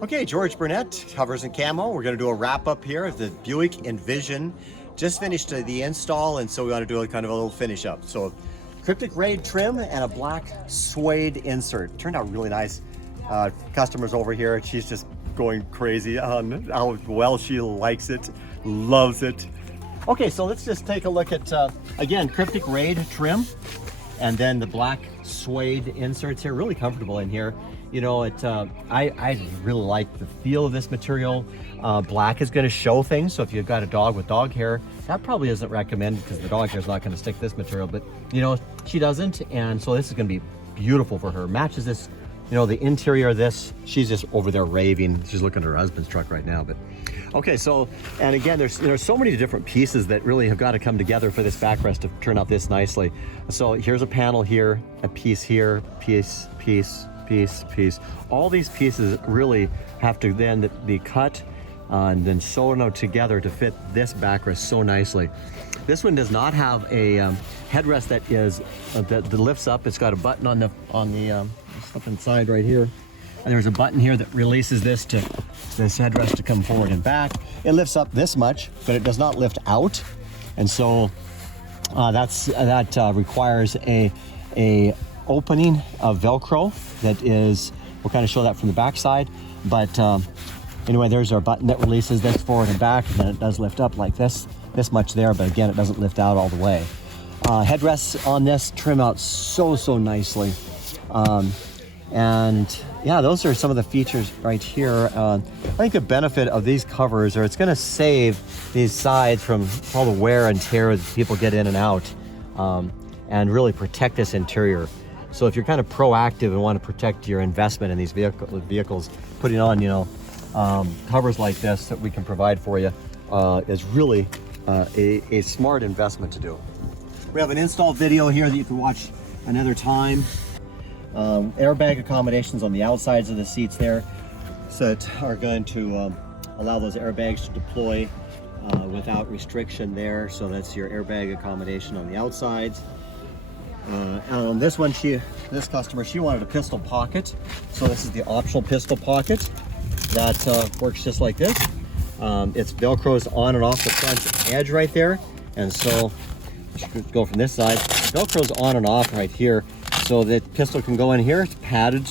Okay, George Burnett, Covers and Camo. We're going to do a wrap up here of the Buick Envision. Just finished the install, and so we want to do a kind of a little finish up. So, Kryptek raid trim and a black suede insert. Turned out really nice. Customers over here, she's just going crazy on how well she likes it, loves it. Okay, so let's just take a look at, again, Kryptek raid trim and then the black suede inserts here. Really comfortable in here. You know, I really like the feel of this material. Black is going to show things, so if you've got a dog with dog hair, that probably isn't recommended because the dog hair is not going to stick this material, but you know, she doesn't, and so this is going to be beautiful for her. Matches this, you know, the interior of this. She's just over there raving. She's looking at her husband's truck right now, but okay, so, and again, there's so many different pieces that really have got to come together for this backrest to turn out this nicely. So here's a panel here, a piece here, piece. All these pieces really have to then be cut and then sewn together to fit this backrest so nicely. This one does not have a headrest that is that lifts up. It's got a button on the up inside right here, and there's a button here that releases this headrest to come forward and back. It lifts up this much, but it does not lift out, and so that requires a opening of Velcro that is, we'll kind of show that from the back side, but anyway, there's our button that releases this forward and back, and then it does lift up like this much there, but again, it doesn't lift out all the way. Headrests on this trim out so nicely, and yeah, those are some of the features right here. I think the benefit of these covers are it's going to save these sides from all the wear and tear that people get in and out, and really protect this interior. So if you're kind of proactive and want to protect your investment in these vehicles, putting on, you know, covers like this that we can provide for you is really a smart investment to do. We have an install video here that you can watch another time. Airbag accommodations on the outsides of the seats there, so that are going to allow those airbags to deploy without restriction there. So that's your airbag accommodation on the outsides. And on this one, this customer, she wanted a pistol pocket. So this is the optional pistol pocket that works just like this. It's Velcro's on and off the front edge right there. And so, go from this side. Velcro's on and off right here. So that pistol can go in here. It's padded,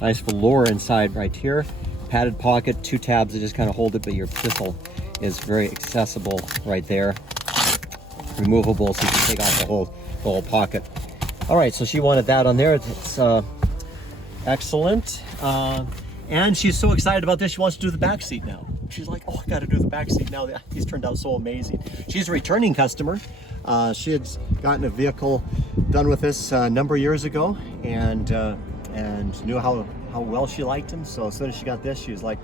nice velour inside right here. Padded pocket, 2 tabs that just kind of hold it, but your pistol is very accessible right there. Removable, so you can take off the whole pocket. All right, so she wanted that on there. It's excellent. And she's so excited about this, she wants to do the back seat now. She's like, oh, I got to do the back seat now. These turned out so amazing. She's a returning customer. She had gotten a vehicle done with us a number of years ago, and knew how well she liked him. So as soon as she got this, she was like,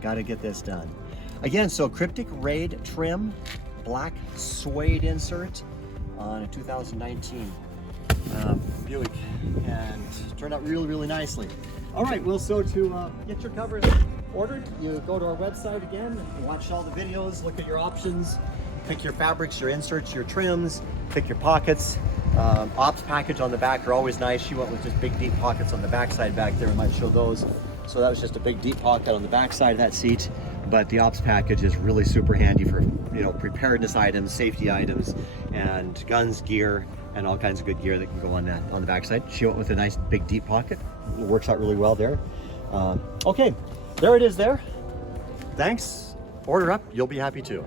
got to get this done. Again, so Kryptek raid trim, black suede insert on a 2019 Buick, and turned out really nicely. All right, well, so to get your covers ordered, you go to our website again, watch all the videos, look at your options, pick your fabrics, your inserts, your trims, pick your pockets. Ops package on the back are always nice. She went with just big deep pockets on the back side back there. We might show those. So that was just a big deep pocket on the back side of that seat. But the ops package is really super handy for, you know, preparedness items, safety items, and guns, gear, and all kinds of good gear that can go on the back side. She went with a nice big deep pocket. It works out really well there. Okay, there it is there. Thanks. Order up, you'll be happy too.